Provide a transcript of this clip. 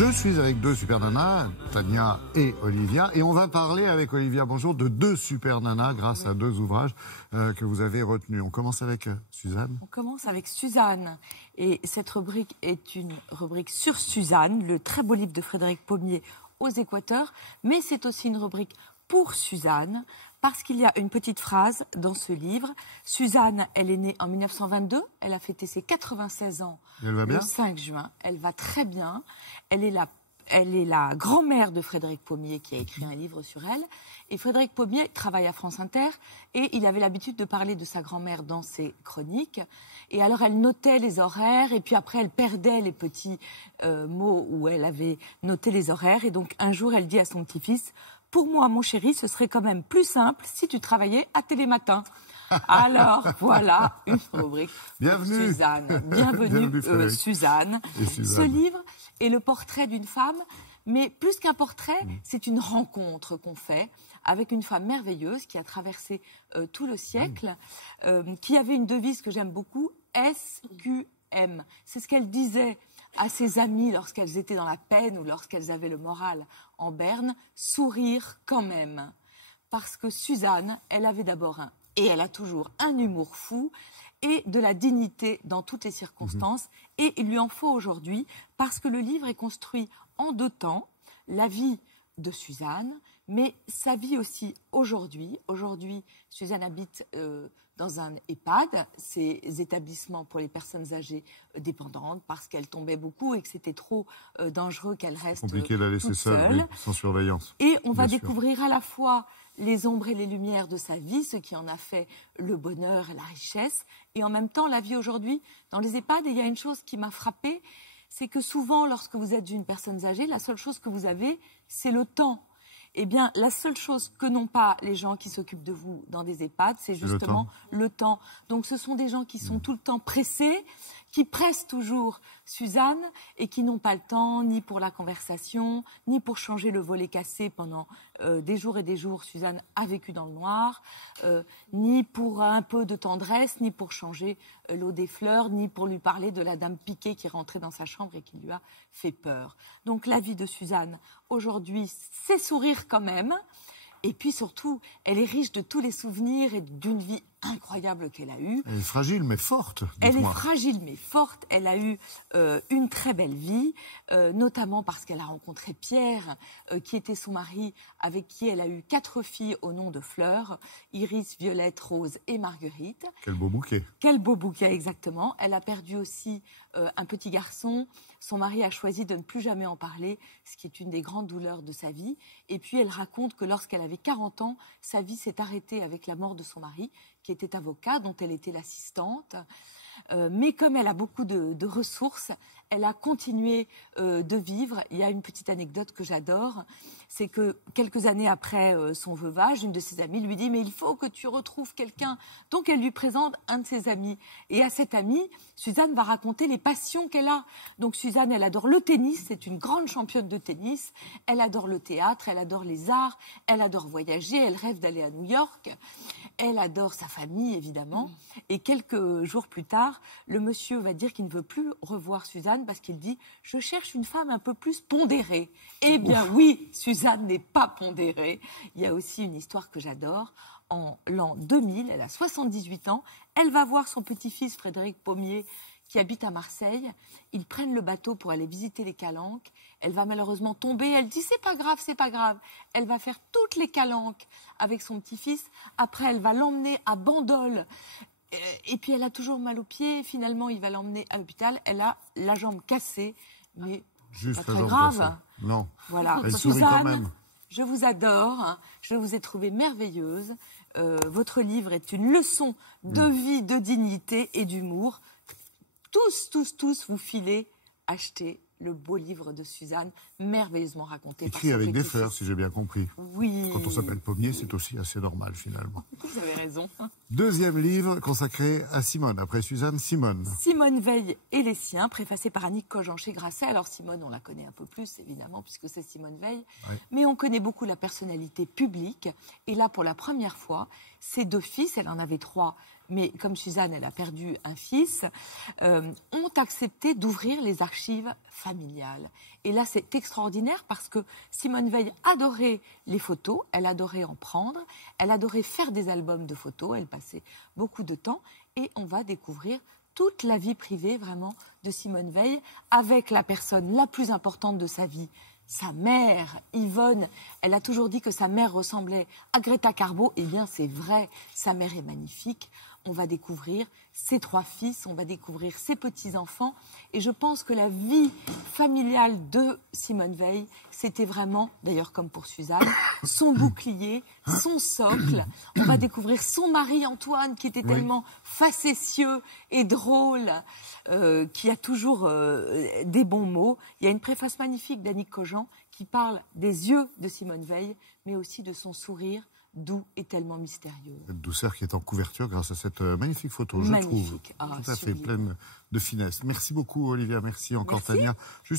Je suis avec deux super nanas, Tania et Olivia, et on va parler avec Olivia, bonjour, de deux super nanas grâce à deux ouvrages que vous avez retenus. On commence avec Suzanne. On commence avec Suzanne, et cette rubrique est une rubrique sur Suzanne, le très beau livre de Frédéric Pommier aux Équateurs, mais c'est aussi une rubrique pour Suzanne, parce qu'il y a une petite phrase dans ce livre. Suzanne, elle est née en 1922, elle a fêté ses 96 ans le 5 juin. Elle va très bien. Elle est la grand-mère de Frédéric Pommier qui a écrit un livre sur elle. Et Frédéric Pommier travaille à France Inter et il avait l'habitude de parler de sa grand-mère dans ses chroniques. Et alors elle notait les horaires et puis après elle perdait les petits mots où elle avait noté les horaires. Et donc un jour elle dit à son petit-fils: pour moi, mon chéri, ce serait quand même plus simple si tu travaillais à Télématin. Alors, voilà une rubrique. Bienvenue. Suzanne. Bienvenue, Suzanne. Suzanne. Ce livre est le portrait d'une femme, mais plus qu'un portrait, c'est une rencontre qu'on fait avec une femme merveilleuse qui a traversé tout le siècle, qui avait une devise que j'aime beaucoup, SQM. C'est ce qu'elle disait à ses amies lorsqu'elles étaient dans la peine ou lorsqu'elles avaient le moral en berne: sourire quand même. Parce que Suzanne, elle avait d'abord et elle a toujours un humour fou et de la dignité dans toutes les circonstances. Et il lui en faut aujourd'hui parce que le livre est construit en deux temps, la vie de Suzanne, mais sa vie aussi aujourd'hui. Aujourd'hui, Suzanne habite dans un EHPAD, ces établissements pour les personnes âgées dépendantes, parce qu'elle tombait beaucoup et que c'était trop dangereux qu'elle reste compliqué de la laisser seule, oui, sans surveillance. Et on va découvrir à la fois les ombres et les lumières de sa vie, ce qui en a fait le bonheur et la richesse, et en même temps la vie aujourd'hui dans les EHPAD. Et il y a une chose qui m'a frappée, c'est que souvent, lorsque vous êtes une personne âgée, la seule chose que vous avez, c'est le temps. Eh bien, la seule chose que n'ont pas les gens qui s'occupent de vous dans des EHPAD, c'est justement le temps. Donc, ce sont des gens qui sont tout le temps pressés, qui pressent toujours Suzanne et qui n'ont pas le temps ni pour la conversation, ni pour changer le volet cassé pendant des jours et des jours. Suzanne a vécu dans le noir, ni pour un peu de tendresse, ni pour changer l'eau des fleurs, ni pour lui parler de la dame piquée qui est rentrée dans sa chambre et qui lui a fait peur. Donc la vie de Suzanne, aujourd'hui, c'est sourire quand même. Et puis surtout, elle est riche de tous les souvenirs et d'une vie incroyable qu'elle a eue. Elle est fragile mais forte. Elle est fragile mais forte. Elle a eu une très belle vie, notamment parce qu'elle a rencontré Pierre, qui était son mari, avec qui elle a eu 4 filles au nom de fleurs: Iris, Violette, Rose et Marguerite. Quel beau bouquet. Quel beau bouquet, exactement. Elle a perdu aussi un petit garçon. Son mari a choisi de ne plus jamais en parler, ce qui est une des grandes douleurs de sa vie. Et puis elle raconte que lorsqu'elle avait 40 ans, sa vie s'est arrêtée avec la mort de son mari, qui était avocat, dont elle était l'assistante. Mais comme elle a beaucoup de ressources, elle a continué de vivre. Il y a une petite anecdote que j'adore, c'est que quelques années après son veuvage, une de ses amies lui dit: mais il faut que tu retrouves quelqu'un. Donc elle lui présente un de ses amis. Et à cet ami, Suzanne va raconter les passions qu'elle a. Donc Suzanne, elle adore le tennis, c'est une grande championne de tennis. Elle adore le théâtre, elle adore les arts, elle adore voyager, elle rêve d'aller à New York. Elle adore sa famille, évidemment. Et quelques jours plus tard, le monsieur va dire qu'il ne veut plus revoir Suzanne parce qu'il dit: je cherche une femme un peu plus pondérée. Eh bien oui, Suzanne n'est pas pondérée. Il y a aussi une histoire que j'adore. En l'an 2000, elle a 78 ans. Elle va voir son petit-fils Frédéric Pommier, qui habite à Marseille. Ils prennent le bateau pour aller visiter les calanques. Elle va malheureusement tomber. Elle dit: c'est pas grave, c'est pas grave. Elle va faire toutes les calanques avec son petit-fils. Après, elle va l'emmener à Bandol. Et puis, elle a toujours mal aux pieds. Finalement, il va l'emmener à l'hôpital. Elle a la jambe cassée, mais juste pas très grave. Non. Voilà. Elle sourit quand même. Je vous adore. Je vous ai trouvée merveilleuse. Votre livre est une leçon de vie, de dignité et d'humour. Tous, vous filez acheter le beau livre de Suzanne. merveilleusement racontée. Écrit avec des fleurs, si j'ai bien compris. Oui. Quand on s'appelle Pommier, c'est aussi assez normal, finalement. Vous avez raison. Deuxième livre consacré à Simone, après Suzanne, Simone. Simone Veil et les siens, préfacé par Annick Cogent chez Grasset. Alors Simone, on la connaît un peu plus, évidemment, puisque c'est Simone Veil. Oui. Mais on connaît beaucoup la personnalité publique. Et là, pour la première fois, ses deux fils, elle en avait trois, mais comme Suzanne, elle a perdu un fils, ont accepté d'ouvrir les archives familiales. Et là, c'est extraordinaire parce que Simone Veil adorait les photos, elle adorait en prendre, elle adorait faire des albums de photos, elle passait beaucoup de temps, et on va découvrir toute la vie privée, vraiment, de Simone Veil, avec la personne la plus importante de sa vie, sa mère, Yvonne. Elle a toujours dit que sa mère ressemblait à Greta Garbo. Eh bien, c'est vrai, sa mère est magnifique. On va découvrir ses trois fils, on va découvrir ses petits-enfants. Et je pense que la vie familiale de Simone Veil, c'était vraiment, d'ailleurs comme pour Suzanne, son bouclier, son socle. On va découvrir son mari Antoine, qui était tellement facétieux et drôle, qui a toujours des bons mots. Il y a une préface magnifique d'Annick Cogent qui parle des yeux de Simone Veil, mais aussi de son sourire, doux et tellement mystérieux. Cette douceur qui est en couverture grâce à cette magnifique photo, je trouve. Magnifique. Tout à fait, pleine de finesse. Merci beaucoup, Olivia. Merci encore, Merci. Tania. Juste